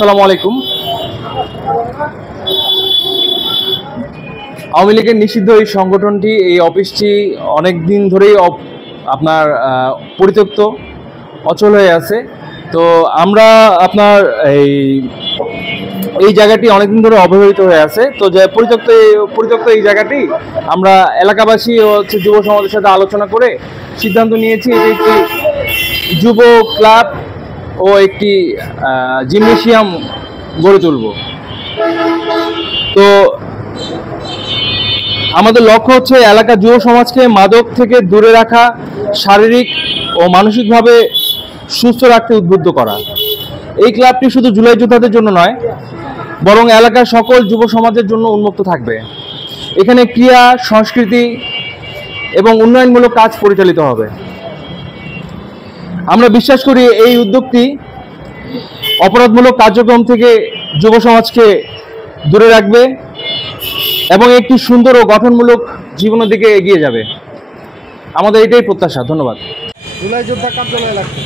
আসসালামু আলাইকুম। আওয়ামী লীগের নিষিদ্ধ এই সংগঠনটি, এই অফিসটি অনেক দিন ধরেই আপনার পরিত্যক্ত, অচল হয়ে আছে। তো আমরা আপনার এই জায়গাটি অনেকদিন ধরে অবহেলিত হয়ে আছে। তো যে পরিত্যক্ত এই জায়গাটি আমরা এলাকাবাসী ও যুব সমাজের সাথে আলোচনা করে সিদ্ধান্ত নিয়েছি এটি একটি যুব ক্লাব ও একটি জিমনেশিয়াম গড়ে তুলব। তো আমাদের লক্ষ্য হচ্ছে এলাকার যুব সমাজকে মাদক থেকে দূরে রাখা, শারীরিক ও মানসিকভাবে সুস্থ রাখতে উদ্বুদ্ধ করা। এই ক্লাবটি শুধু জুলাই যোদ্ধাদের জন্য নয়, বরং এলাকার সকল যুব সমাজের জন্য উন্মুক্ত থাকবে। এখানে ক্রীড়া, সংস্কৃতি এবং উন্নয়নমূলক কাজ পরিচালিত হবে। আমরা বিশ্বাস করি এই উদ্যোগটি অপরাধমূলক কার্যক্রম থেকে যুব সমাজকে দূরে রাখবে এবং একটি সুন্দর ও গঠনমূলক জীবনের দিকে এগিয়ে যাবে। আমাদের এটাই প্রত্যাশা। ধন্যবাদ। জুলাই যোদ্ধা কার্যালয় লাগবে।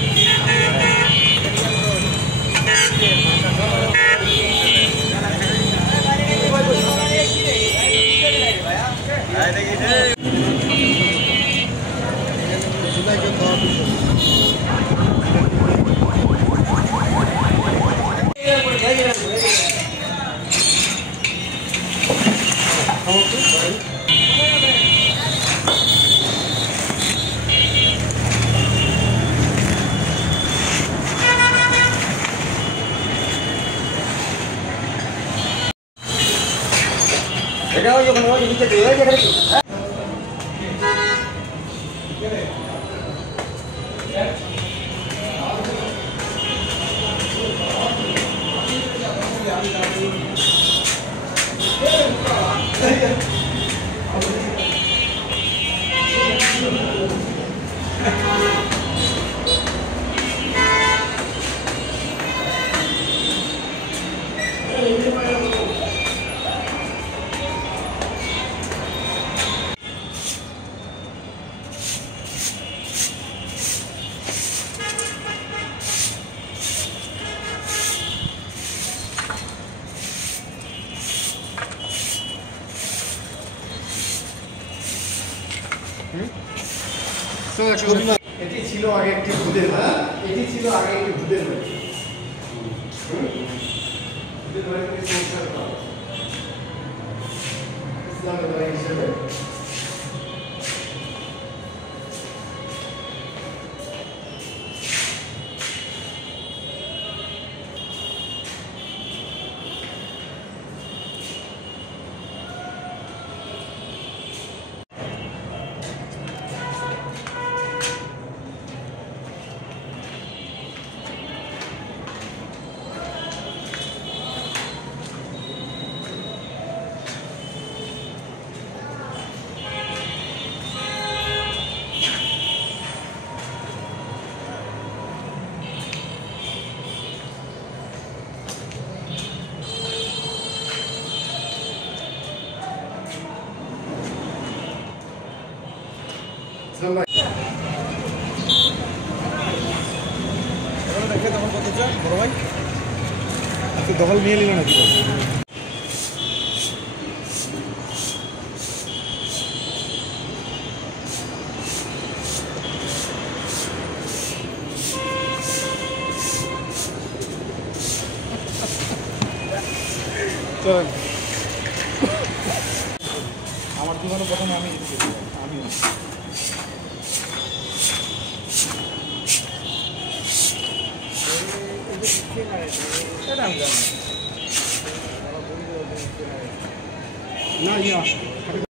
এটি ছিল আগে একটি ভূতের বাড়ি। এটি ছিল আগে একটি ভূতের বাড়ি। ভূতের বাড়ি থেকে সংস্কার করা ইসলামের বাড়ি হিসেবে। দখল নিয়ে নিল নাকি? চলেন, আমার দোকানে প্রথমে আমি না,